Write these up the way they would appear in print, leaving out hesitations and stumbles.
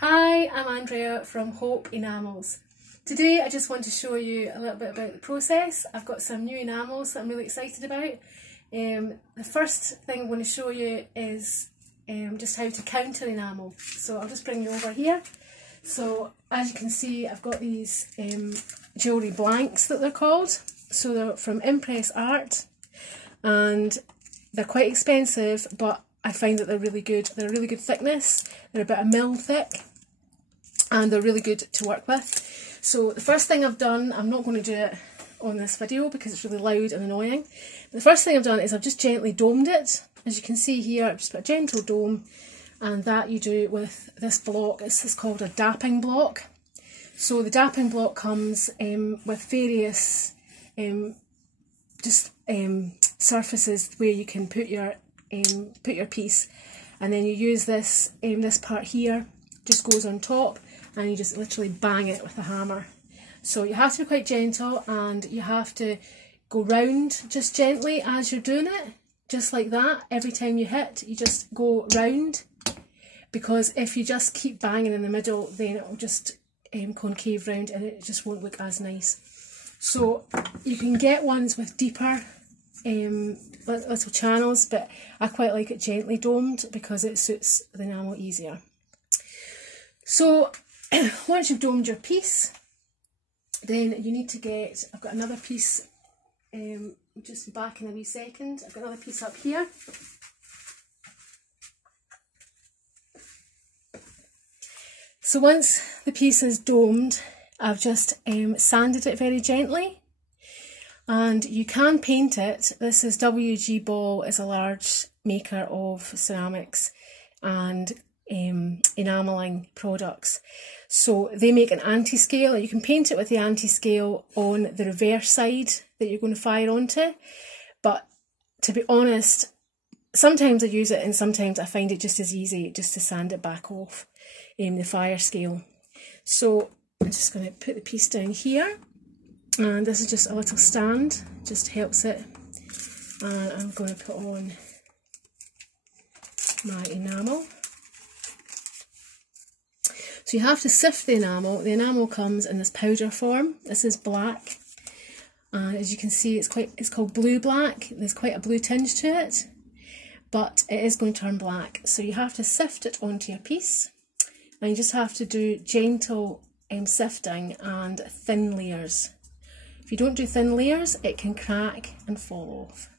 Hi, I'm Andrea from Hope Enamels. Today I just want to show you a little bit about the process. I've got some new enamels that I'm really excited about. The first thing I'm going to show you is just how to count an enamel. So I'll just bring you over here. So as you can see, I've got these jewellery blanks that they're called. So they're from Impress Art and they're quite expensive, but I find that they're really good. They're a really good thickness. They're about 1 mil thick and they're really good to work with. So the first thing I've done, I'm not going to do it on this video because it's really loud and annoying. But the first thing I've done is I've just gently domed it. As you can see here, I've just put a gentle dome, and that you do with this block. It's called a dapping block. So the dapping block comes with various surfaces where you can put your piece, and then you use this this part here just goes on top, and you just literally bang it with a hammer. So you have to be quite gentle, and you have to go round just gently as you're doing it, just like that. Every time you hit, you just go round, because if you just keep banging in the middle, then it will just concave round and it just won't look as nice. So you can get ones with deeper little channels, but I quite like it gently domed because it suits the enamel easier. So once you've domed your piece, then you need to get, I've got another piece, just back in a wee second, I've got another piece up here. So once the piece is domed, I've just sanded it very gently, and you can paint it. This is WG Ball, is a large maker of ceramics and enamelling products. So they make an anti-scale. You can paint it with the anti-scale on the reverse side that you're going to fire onto. But to be honest, sometimes I use it and sometimes I find it just as easy just to sand it back off the fire scale. So I'm just going to put the piece down here, and this is just a little stand, just helps it. And I'm going to put on my enamel. So you have to sift the enamel. The enamel comes in this powder form. This is black, and as you can see, it's called blue black. There's quite a blue tinge to it, but it is going to turn black. So you have to sift it onto your piece, and you just have to do gentle sifting and thin layers. If you don't do thin layers, it can crack and fall off.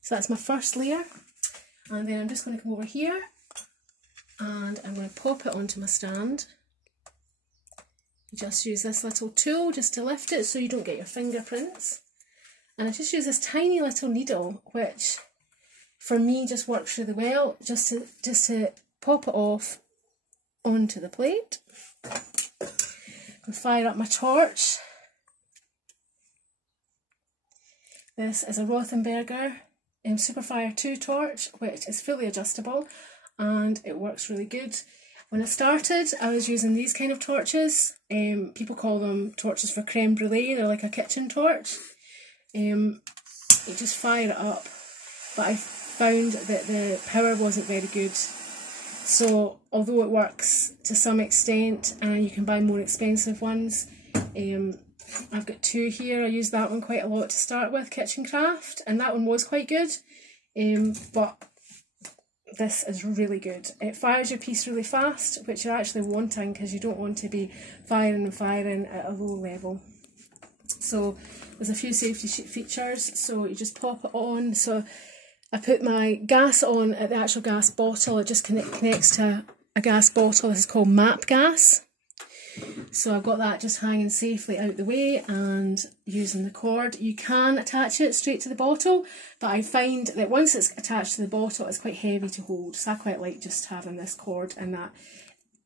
So that's my first layer, and then I'm just going to come over here and I'm going to pop it onto my stand. You just use this little tool just to lift it so you don't get your fingerprints. And I just use this tiny little needle, which for me just works really well, just to pop it off onto the plate. And fire up my torch. This is a Rothenberger Superfire 2 torch, which is fully adjustable and it works really good. When I started, I was using these kind of torches. People call them torches for creme brulee. They're like a kitchen torch. You just fire it up, but I found that the power wasn't very good. So although it works to some extent, and you can buy more expensive ones, I've got two here. I use that one quite a lot to start with, Kitchen Craft, and that one was quite good, but this is really good. It fires your piece really fast, which you're actually wanting because you don't want to be firing and firing at a low level. So there's a few safety features. So you just pop it on. So I put my gas on at the actual gas bottle. It just connects to a gas bottle. This is called MAP gas. So I've got that just hanging safely out the way, and using the cord. You can attach it straight to the bottle, but I find that once it's attached to the bottle, it's quite heavy to hold. So I quite like just having this cord, and that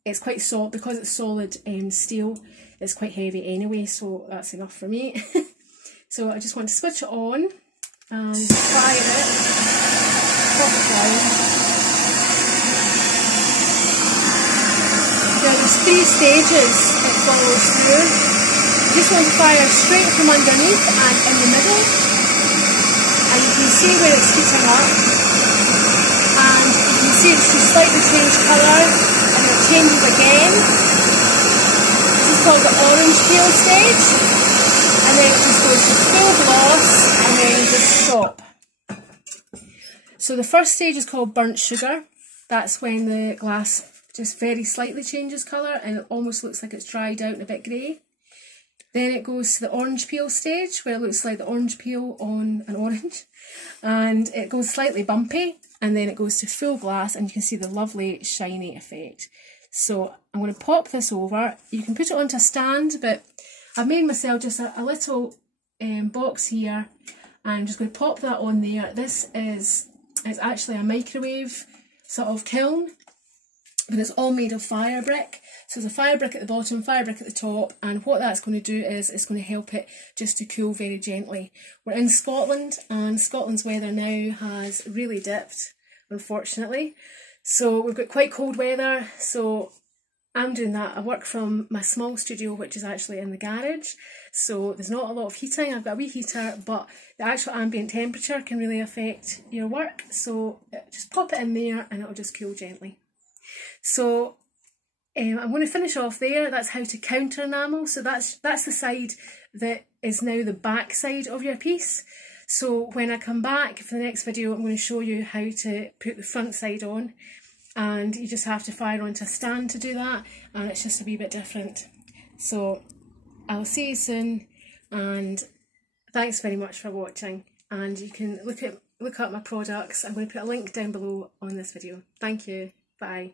it's quite soft because it's solid steel. It's quite heavy anyway, so that's enough for me. So I just want to switch it on and fire it, pop it down. There's 3 stages it follows through. You just want to fire straight from underneath and in the middle, and you can see where it's heating up, and you can see it's just slightly changed colour, and it's changes again. This is called the orange peel stage, and then it just goes to full gloss and then just stop. So the first stage is called burnt sugar. That's when the glass just very slightly changes colour and it almost looks like it's dried out and a bit grey. Then it goes to the orange peel stage, where it looks like the orange peel on an orange, and it goes slightly bumpy, and then it goes to full glass and you can see the lovely shiny effect. So I'm going to pop this over. You can put it onto a stand, but I've made myself just a little box here, and I'm just going to pop that on there. This is actually a microwave sort of kiln, but it's all made of fire brick. So there's a fire brick at the bottom, fire brick at the top, and what that's going to do is it's going to help it just to cool very gently. We're in Scotland, and Scotland's weather now has really dipped, unfortunately. So we've got quite cold weather, so I'm doing that. I work from my small studio, which is actually in the garage, so there's not a lot of heating. I've got a wee heater, but the actual ambient temperature can really affect your work, so just pop it in there and it'll just cool gently. So I'm going to finish off there. That's how to counter enamel. So that's the side that is now the back side of your piece. So when I come back for the next video, I'm going to show you how to put the front side on, and you just have to fire onto a stand to do that, and it's just a wee bit different. So I'll see you soon, and thanks very much for watching, and you can look up my products. I'm going to put a link down below on this video. Thank you. Bye.